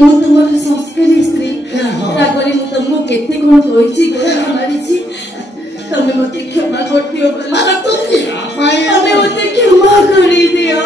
ମୁଁ ତୁମର ସଂସ୍କାରୀ ସ୍ତ୍ରୀ ରାଗରେ ମୁଁ ତମକୁ କେତେ କଣ କହିଛି ମାରିଛି ତମେ ମତେ କ୍ଷମା କରିଦିଅ ତମେ ମତେ କ୍ଷମା କରିଦିଅ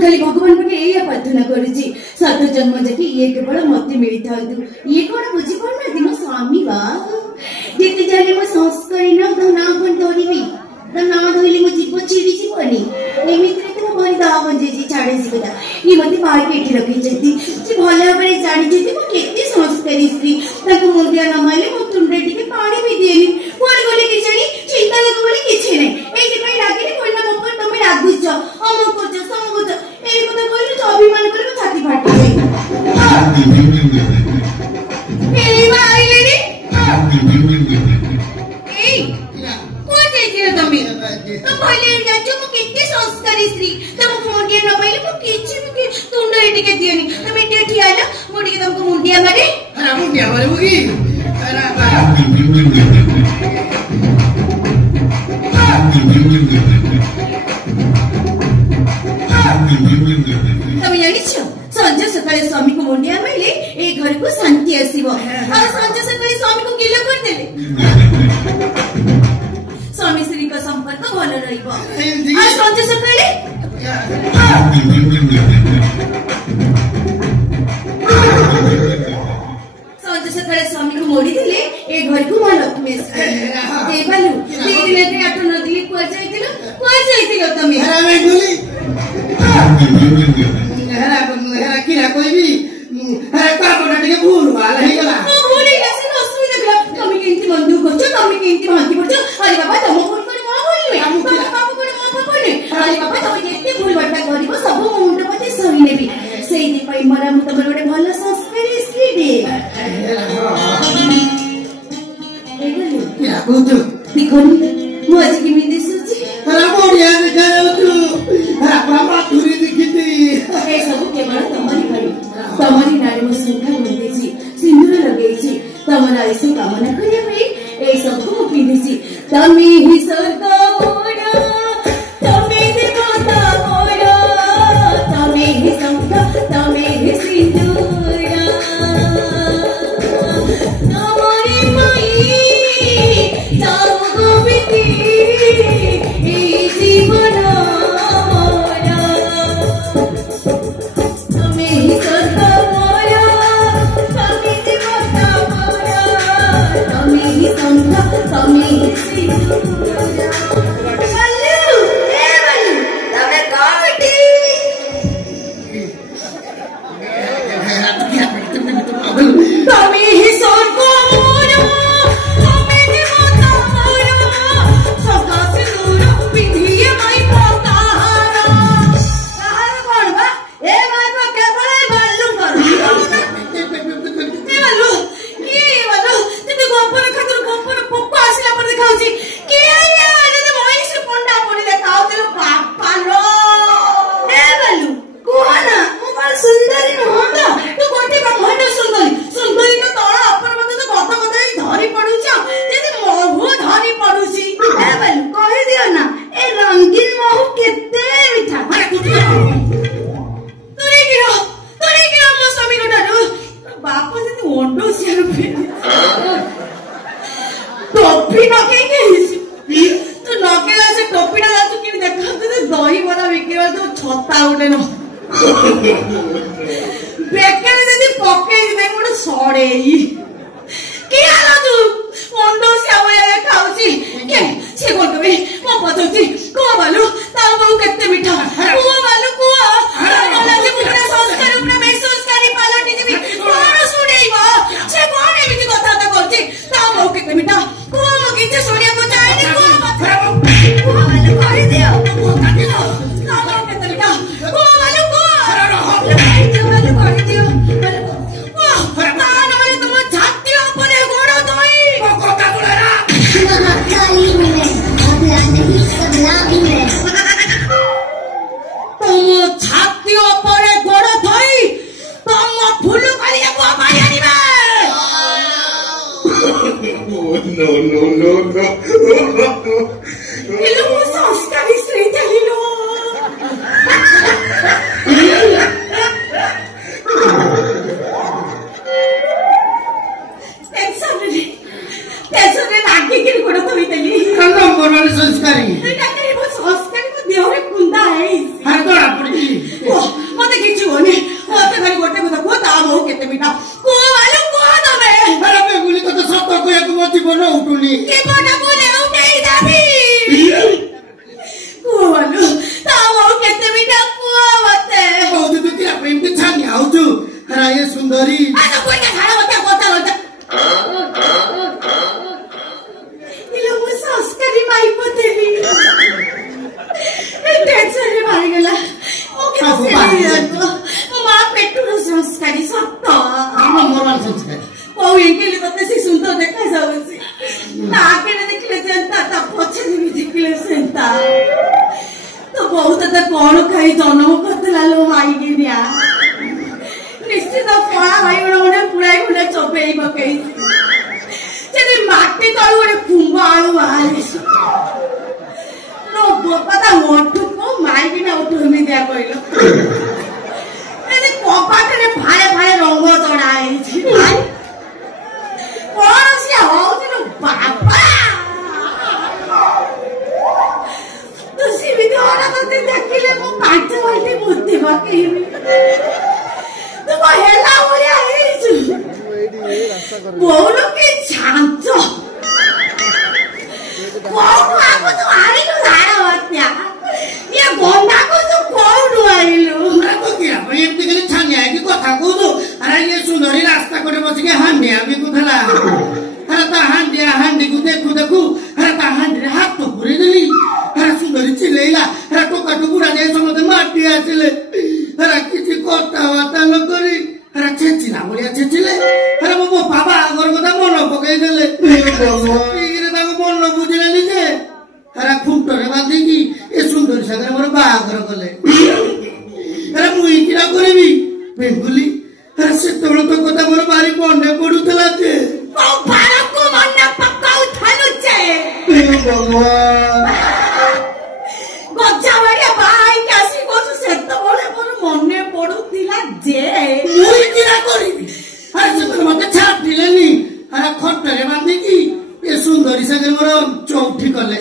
खाली भगवान को यही प्रार्थना करुची 7 जन्म जाके ये केवल मत मिली था ये कौन बुझी पाना मो स्वामी बा जिते जाने मो संस्कारी ना तो ना कोन धरिबी तो ना धइले मो जीव चिड़ी जीवनी एमित्रे तो मोर दाव जे छाड़े सी कथा ये मते बाहर के एठी रखी जति जे भले बरे जानि जति मो केते संस्कारी स्त्री ताको मुंडिया न माले मो तुंडे टिके पानी भी देनी कोन बोले कि जानी चिंता लग बोले किछि नै एठी पई लागे कोन ना मो तमे रागुछ अमो को समो को এই কথা কইলে তো অভিমান করে ছাতি ফাটি যাই এই মাইলে নি এই কোন যাইছিস তুমি তো কইলে যাচ্ছ মু কেতে সংস্কারী স্ত্রী তোমাকে মুন্ডিয়া ন পাইলে মু কিছু কি তুন্ড এটিকে দিয়েনি তুমি এটি ঠিয়া না মু টিকে তোমাকে মুন্ডিয়া মারে আরে মুন্ডিয়া মারে মুগি तमें जानिछ संज सकाळे स्वामी को मुंडिया माइले ए घर को शांति आसीबो आ संज सकाळे स्वामी को किलो कर देले स्वामी श्री का संपर्क भलो रहिबो आ संज सकाळे संज सकाळे स्वामी को मोड़ी देले ए घर को मां लक्ष्मी ए बालू तीन दिन के 8 नदी को जाइतिलो तमे अरे मैं बोली हेरा किरा कोई भी हेरा काकोटा टिके भूल वाला हे गला भूली गसे न असुविधा गला कमी केंती बंदूक करछो कमी केंती भांती पड़छो अरे बाबा तुम फोन करे म बोलले बाबा करे म बोलले अरे बाबा तुम जेते भूल बट्टा करबो सब मुंड पते सही नेबी सेही दे पई मरा मु तमर गोटे भलो संस्कारी स्त्री दे एगले क्या कहतो निकोनी मु आज किमि दिसुची हरा बोडिया ने करौतु हरा बाबा तुरी दिखिती ए सब केवल तमरी नारी मो सुंदर बनदेची सिंदूर लगेची तमरा ऐसे कामना करे भाई ए सब को पिंदेची तमे ही सरता मोरा तमे ही माता मोरा तमे ही संता तमे ही सिंदूरा तमरी माई जाओ गोविंदी ए जीवन Hello, Oscar is straight. Hello. Tension आगे के कोड़ा तो इतनी। कौन बोलने संस्कारी? नहीं वो संस्कारी को देवरे कुंदा है। हाँ तो आपने वो मत किचु होने वो तो कहीं गोटे को तो वो ताम हो कितने बिना को वालों को आता मैं अरे मैं बोली तो सब तो कोई एक मोती बोलो उठूनी के कोना बोले उठे ही जाबी को वालों ताम हो कितने बिना को आते बहुत तो तेरा प्रेम के छान आओ तू हरा ये सुंदरी आता कोई ना खाना होता ये लोग संस्कारी माई पतेली टेंशन रे मारी गला ओके तो मां पेटुर संस्कारी सत्ता हम मोरल संस्कारी ओ इनके तते से सुंदर देखा जावसी ताके ने देखले जनता ता पछे भी देखले सेंता तो बहुत त कोन खाई जन्म करतला लो माई गिनिया निश्चित फळा भाई उडे पुराई गुडा चोपेई बकई चले माटी तळू रे कुंभ आळू बाहर पता मोटू को माई बिना उठुनी दिया कहलो एने कपाट रे फाळे फाळे रंग चढ़ाई छी कोन से होउची न बापा तो सी विधोरा तो देखिले मो काट वाली बुद्धि बाकी तो वो हेला बोलिया हेछु बोलो के छांचो कौन आको तो आइलु धारा होत्या ये गोंडा को तो कौन आइलु तो क्या भाई एक दिगले छान आए की कथा को तो अरे ये सुंदरी रास्ता करे बस के हांडिया भी कुथला अरे ता हांडी को देखू अरे ता हांडी हाथ तो पुरे देली अरे सुंदरी चिलेला अरे टोका टुकुरा दे समते माटी आछले अरे किछि कथा वाता न करी अरे चेचिला बोलिया चेचिले अरे मो बाबा आगर कथा मन पकई देले मन बुझिले निजे अरे खुंटरे बांधी की ए सुंदरी सागर मोर बागर कले अरे मुई किरा करबी बेंगुली अरे सेतबेले तो कथा मोर बारी पन्ने पडुतला जे ओ बारा को मन पक्का उठानु छे भगवान गज्जा बड़िया भाई कैसी को सेतबेले मोर मन्ने पडुतिला जे मुई किरा करबी अरे से मते छाप दिलेनी अरे खटरे बांधी की ए सुंदरी सागर मोर चौठी कले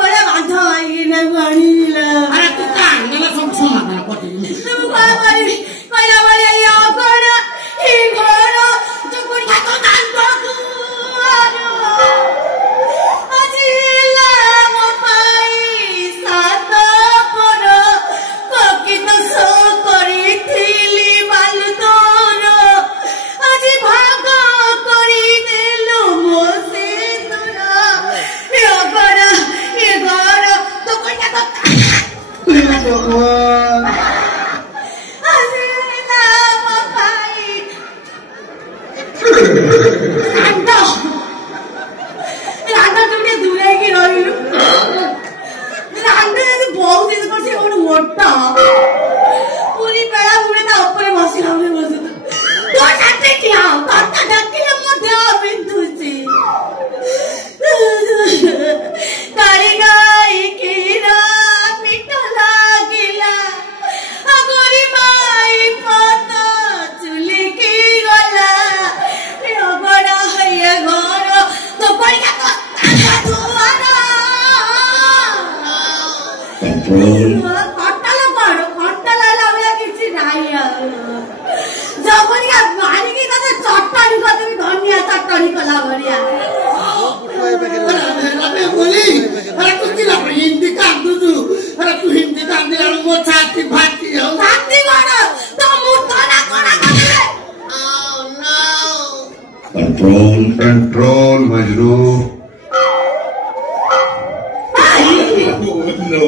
बड़ा बाधा आएगी ना पानी ला अरे तू कान ना सब समाधान कर दे तू काय मारी काय मारी या कोणा ही घोडा तू कोण खातो नांदो अजिला मोपाई सात पर कोकी तो सो करिथिली बालु तोर अजि भाग करी देलो मोसे तोरा ये घोडा तो कोण खातो रांधा तुमने दूल्हे की रोई रांधा ने बहुत दिन पर से और मोटा पूरी बेड़ा पूरे ना ऊपर बसी हमने बस तो साथे क्या करता डक्की हम मध्य बिंदु से कारी गाय की रात मिठा लागिला अगोरी माई पता चुली की गला बड़ा है घर तो बढ़िया तो कटला लगे किसी नहीं जब मारी की तो चट्टानी को धनिया चट्टानी कला बढ़िया अरे बोली अरे तू किला हिंदी कान तू अरे तू हिंदी कान दे वो छाती फाटी हो छाती मारो तो मुट्ठा ना कोना करे Control, Majnu. No.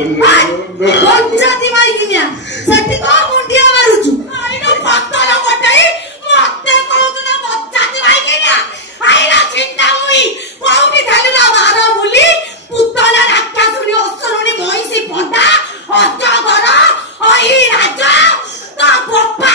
Konjati maikinya. Sati ko mundia maruchu. Aina pattala kotai. Matte kohutuna mochati maikinya. Aina chinta hui. Pauni thalila mara buli. Puttala rakkasuni ossoruni moisi poda. Ocha gora. Oi raja. Ta poppa.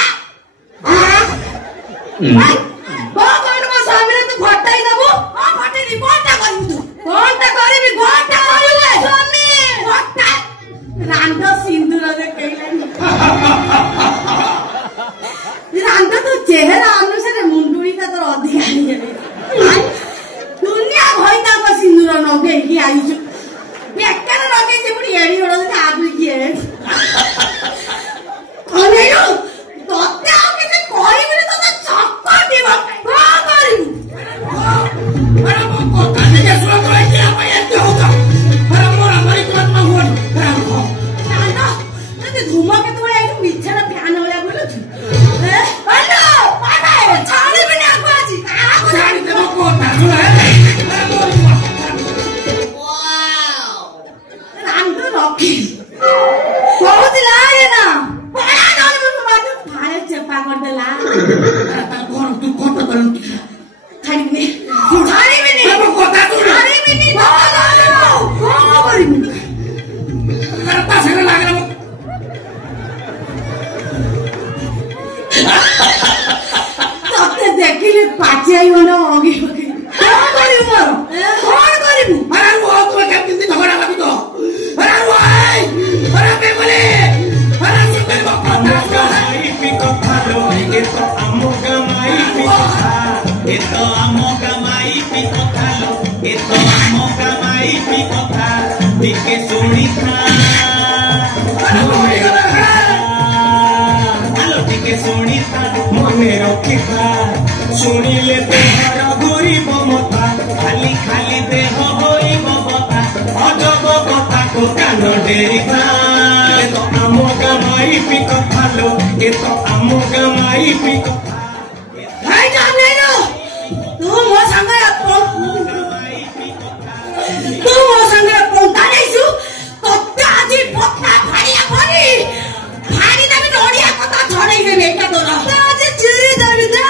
चेहरा अनुसार मुंडुरी का तो अधिकारी है दुनिया भई ता सिंदूर नगे की आई बेकार नगे से पुरी एडी होड़ से आबुल की है अनेरो तोते आ के कोई भी तो चक्का दिबा का करी अरे वो काने के सुरा तो है क्या भाई ऐसे होगा अरे मोरा भाई मत मांगो ना ना ते घुमा के तो एक मिछा फैन वाला बोलो ए हेलो पापा छाड़ी में आगो आजी छाड़ी दे को ताजुला है वाओ रांदो रखी बहुत लागे ना बड़ा डाल में मार भाले चपा कर देला कौन तू कौन तो खाली में नहीं वो को ताजुला खाली में नहीं कौन करी करता से लग रहा तब देखिले पाचे आई होना होगी कौन करी मरो कौन करी अरे वो तो क्या किसी झगड़ा लगी तो अरे वो अरे मैं बोले अरे सुन वो पता नहीं पिको खालो ये तो अमोगा माई पिको खा ये तो अमोगा माई पिको खालो ये तो अमोगा माई पिको खा दिखे सुनी खा सुनी था मने रखी था शुणिले देहर गरीब मता खाली खाली देह होई बता अजब कथा को कान डेरी था तो आम गामाई पिक खालो ये तो आम गामाई पिक हाय जाने रो तू मो संगे तू मो संगे पोंता नेसु तोते आजी पत्ता फाड़िया फरी फाड़ी देबे नोडिया कथा छड़े गे बेटा तोरा आज चिरी दरी दे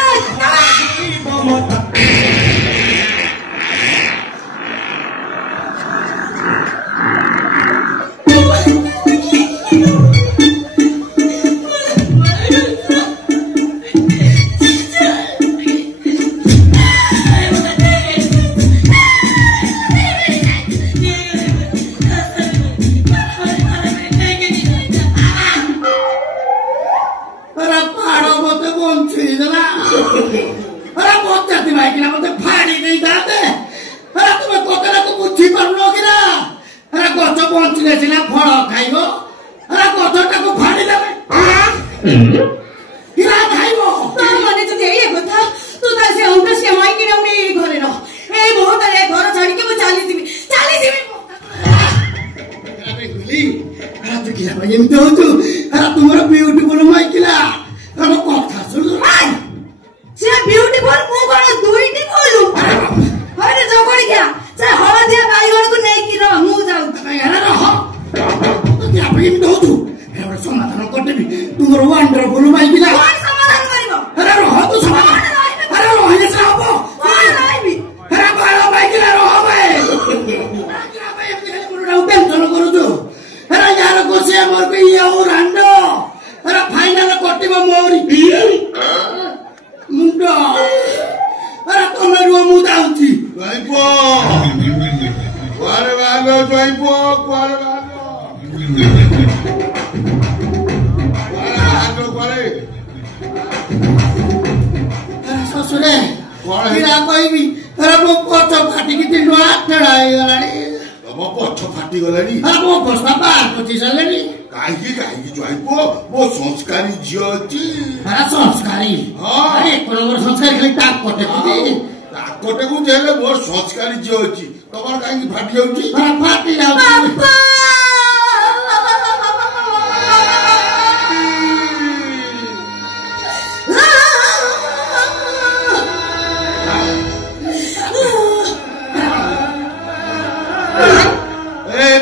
ବଞ୍ଚିଲେ ସିନା ଫଳ ଖାଇବ ଗଛଟାକୁ ଫାଡ଼ିଦେବେ କିରା ଖାଇବ ମାନେ ଯଦି ଏଇ କଥା ତୁ ତା ସେ ଅଙ୍କା ସେ ମାଇକି ନେଉନି ଏଇ ଘରେ ରହ ଏଇ ମୁହୂର୍ତ୍ତରେ ଘର ଛାଡ଼ିକି ମୁଁ ଚାଲିଯିବି ତୁ କିରା ଭାଇ ଏମିତି ହଉଛୁ ତୁମର ବିୟୁଟିଫୁଲ ମାଇକିଲା ତମ କଥା ଶୁଣୁ ସେ ବିୟୁଟିଫୁଲ ମୁଁ କଣ ଦୁଇଟି ବୋଲୁ ହଇରେ ଜଗଡ଼ି ଗିଆ ସେ ହଳଦିଆ ବାଇଗଣକୁ ନେଇକି ରହ ମୁଁ ଯାଉଛି ଏମିତି ହଉଛୁ ସମାଧାନ କରିଦେବି ତୁମର ୱାଣ୍ଡରଫୁଲ ମାଇକିଲା ସମାଧାନ କରିବ ରହ ତୁ ସମାଧାନ ରହିଲେ ସେ ହବ ବାଳ ମାଇକିଲା ରହ ଟେନସନ କରୁଛୁ यार गोसे मोर के ये और रांडो अरे फाइनल कोटिब मोरी मुंडो अरे तमे रो मु जाउची जाइपो कुआरे बालो जाइपो कुआरे कुआरे ससुरे किरा कहबी अरे मो पछ फाटी कि तिन आठड़ाई गलानी मो पछ फाटी गलानी अरे मो बस्ता पार पची सलेनी काहे जाइपो मो संस्कारी झियो अछि अरे संस्कारी अरे कोन मोर संस्कारी खाली ताक कोटे को जेले मोर संस्कारी झियो अछि तमर काहे फाटी जाउची अरे फाटी जाउची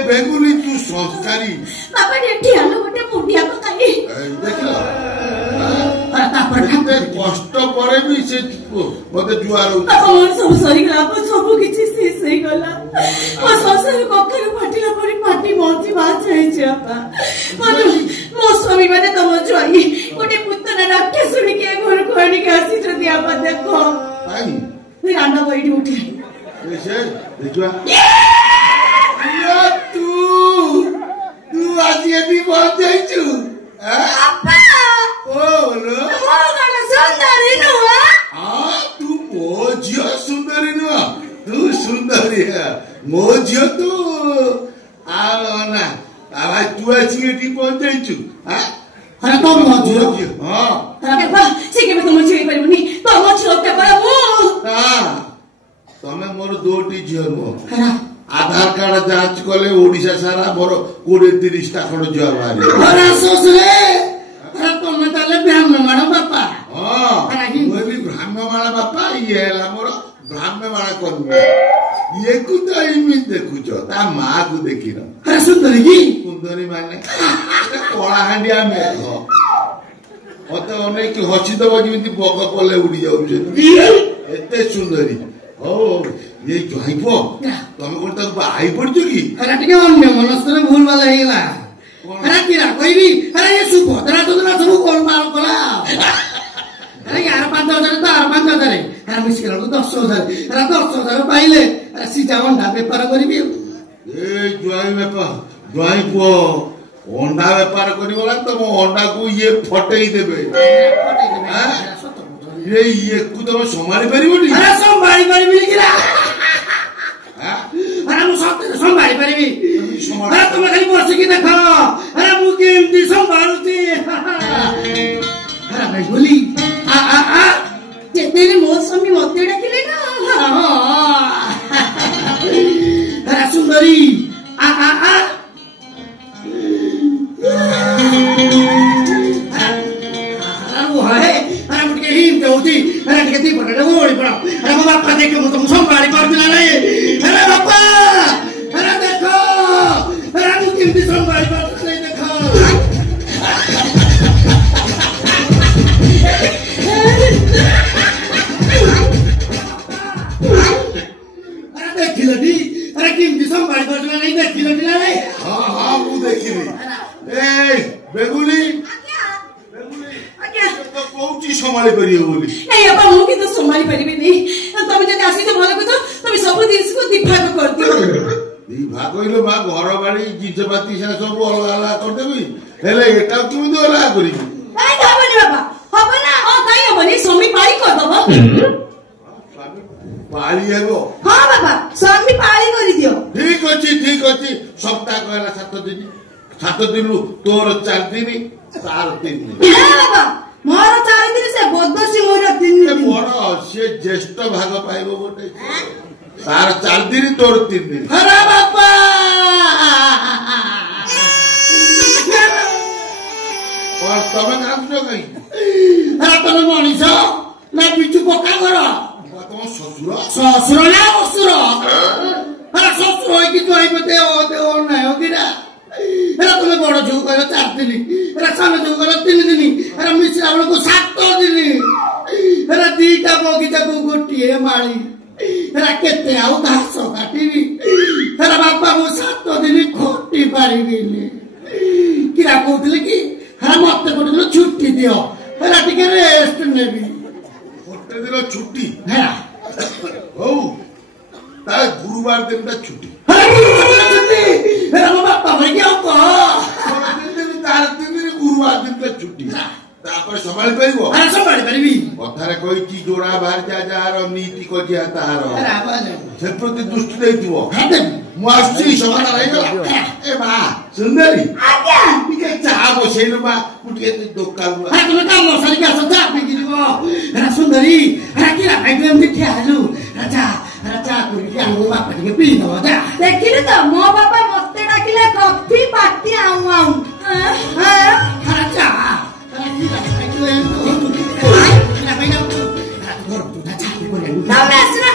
बेगुनी तू संस्कारी बाबा ढियालो गोटे मुंडिया पकाई देखला कष्ट परे भी से मते जुआर और सब सरी गला सब किछि शेष होई गला ओ ससुर कोखर फाटिला परे फाटी मोची बात है छपा मो स्वामी माने तम जोई गोटे पुतना रखे सुनि के घर कोणी के आसी तो दिया पा देखो आई फिर आंडा बैठी उठी ऐसे देखवा तू आज ये भी बहुत जाइचू अपा बोलो मोर सुंदरी नुआ तू मो झियो सुंदरी नुआ तू सुंदरी है मो झियो तू ना भाई तू आज ये भी बहुत जाइचू अरे तो मो झियो हां अरे बा से के तुम झियो परबनी तो मो झियो के पर मु तमे मोर दोटी झियो नो आधार कार्ड जांच कले ओडिशा सारा मोर 20-30 टा खंड जुआ बारी अरे ससुरे अरे तुम ताले ब्राह्मण मानो बापा हां मैं भी ब्राह्मण वाला बापा ये ला मोर ब्राह्मण वाला कन्या ये को तो इमी देखुचो ता मां को देखिनो अरे सुंदरी माने कोला हांडिया में मते अनेक हसी दबो जेमिति बग पले उडी जाउ एते सुंदरी ओ ये जाइपो तमे कोन तक आई पड़जो की अरे टिके अन्य मनस्तर भूल वाला हेला अरे किरा कहबी अरे ये सुभद्रा तो ना सब कोन माल कला अरे यार 5000 तो 5000 अरे मुश्किल तो 10000 अरे 10000 पाइले अरे सीधा अंडा व्यापार करबी ए जाइपो अंडा व्यापार करिवला तो मो अंडा को ये फटेई देबे ये को तो संभाली परिबोनी अरे संभाली परिबी किरा अरे मु सत्य संभाली परिबी अरे तुम खाली बसिकी देख अरे मु केमती संभालुती अरे भाई बोली आ तेरे मोर स्वामी मते डाकिले ना अरे सुंदरी आ अरे टिके पड़े ओड़ी पड़ा अरे मो बापा देखो मो तुम संभाली पारबिना नहीं अरे बापा अरे देखो अरे तू केमती संभाली पारबिना नहीं देखो अरे देखिलटी अरे केमती संभाली पारबिना नहीं देखिलटी नहीं हां मु देखिली ए बेगुली तो कोची संभाली परियो बोली नहीं अपा मु की तो संभाली परिबे नहीं तमे जदी आसी तो भलो कतो तमे सब देश को दिभाग कर दियो दिभाग कइलो बा घर बाड़ी जीजपाती से सब अलग अलग कर देबी हेले एटा तुम तो अलग करी नहीं हबनी बाबा हबना काई हबनी स्वामी पाली कर दबो पाली हेबो हां बाबा स्वामी पाली करि दियो ठीक ଅଛି ସପ୍ତାହ ହେଲା 7 ଦିନ 7 ଦିନରୁ ତୋର 4 ଦିନ ତାର 3 ଦିନ ବାବା ମୋର 4 ଦିନ ସେ ବଦସି ମୋର 3 ଦିନ ବଡ ସେ ଜ୍ୟେଷ୍ଠ ଭାଗ ପାଇବ ଗୋଟେ ତାର 4 ଦିନ ତୋର 3 ଦିନ ଆରେ ବାପା ତମେ କାନ୍ଦୁଛ କାହିଁ ଆରେ ତମେ ମଣିଷ ନା ବିଚୁ ପକ୍କା ଘର ତମ ଶ୍ୱଶୁର ଶ୍ୱଶୁର ନା ଅସୁର ଆରେ ଶ୍ୱଶୁର ହେଇକି ତୁ ଆଇପତେ ନାହିଁ କିରା ଏରା ତମେ ବଡ ଝିଅ କହିଲ 4 ଦିନ ଏରା ସାନ ଝିଅ କହିଲ 3 ଦିନ ଏରା ମିଶିଲା ବେଳକୁ 7 ଦିନ ଏରା 2ଟା ବଗିଚାକୁ ଗୋଟିଏ ମାଳି ଏରା କେତେ ଆଉ ଘାସ କାଟିବି ଏରା ବାପା ମୁଁ 7 ଦିନ ଖଟି ପାରିବିନି କିରା କହୁଥିଲି କି ହେରା ମତେ ଗୋଟେ ଦିନ ଛୁଟି ଦିଅ ହେରା ଟିକେ ରେଷ୍ଟ ନେବି ଗୋଟେ ଦିନ ଛୁଟି ହେରା ହଉ ତାର ଗୁରୁବାର ଦିନଟା ଛୁଟି ହେରା ମୋ ବାପା ଭାଇକି ଆଉ କହ ତାର 3 ଦିନ ଗୁରୁବାର ଦିନଟା ଛୁଟି ତାପରେ ସମ୍ଭାଳି ପାରିବ ସମ୍ଭାଳି ପାରିବି କଥାରେ କହିଛି ଯୋଡା ବାହାରିଯା ଯାହାର ନୀତି କଜିଆ ତାହାର ସେ ପ୍ରତି ଦୃଷ୍ଟି ଦେଇଥିବ ମୁଁ ଆସୁଛି ସମାଧାନ ହେଇଗଲା ଏ ମା ସୁନ୍ଦରୀ ଟିକେ ଚା ବସେଇଲୁ ମା ମୁଁ ଟିକେ ଦୋକାନ ତମେ କାମ ସାରିକି ଆସ ଚା ପିଇକି ଯିବ ହେରା ସୁନ୍ଦରୀ ହେରା କିରା ଖାଇକି ଏମିତି ଠିଆ ହେଲୁ ଚା କରିକି ଆମ ବାପା ଟିକେ ପିଇଦବ ଯା ଦେଖିଲୁ ତ ମୋ ବାପା ମତେ ଡାକିଲେ କଫି ପାଟି ଆଉଁ ଆଉଁ ହେରା ଚା ତମେ ଆସିନା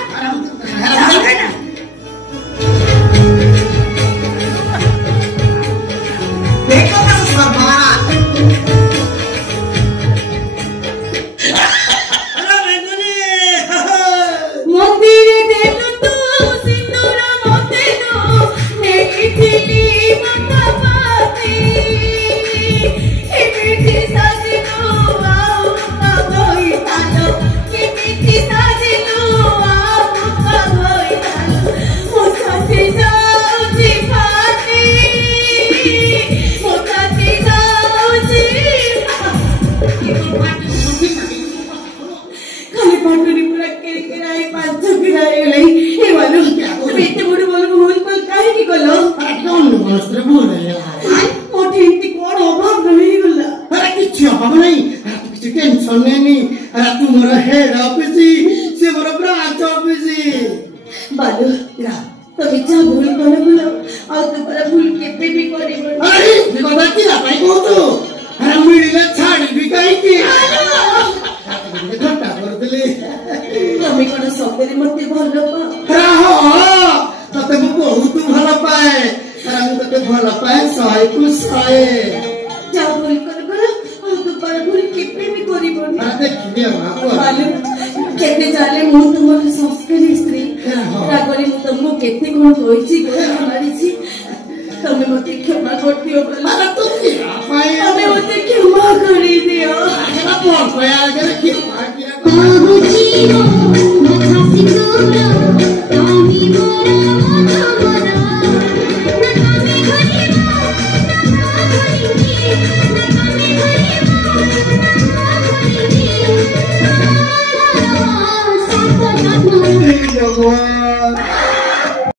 क्षमा कर दियो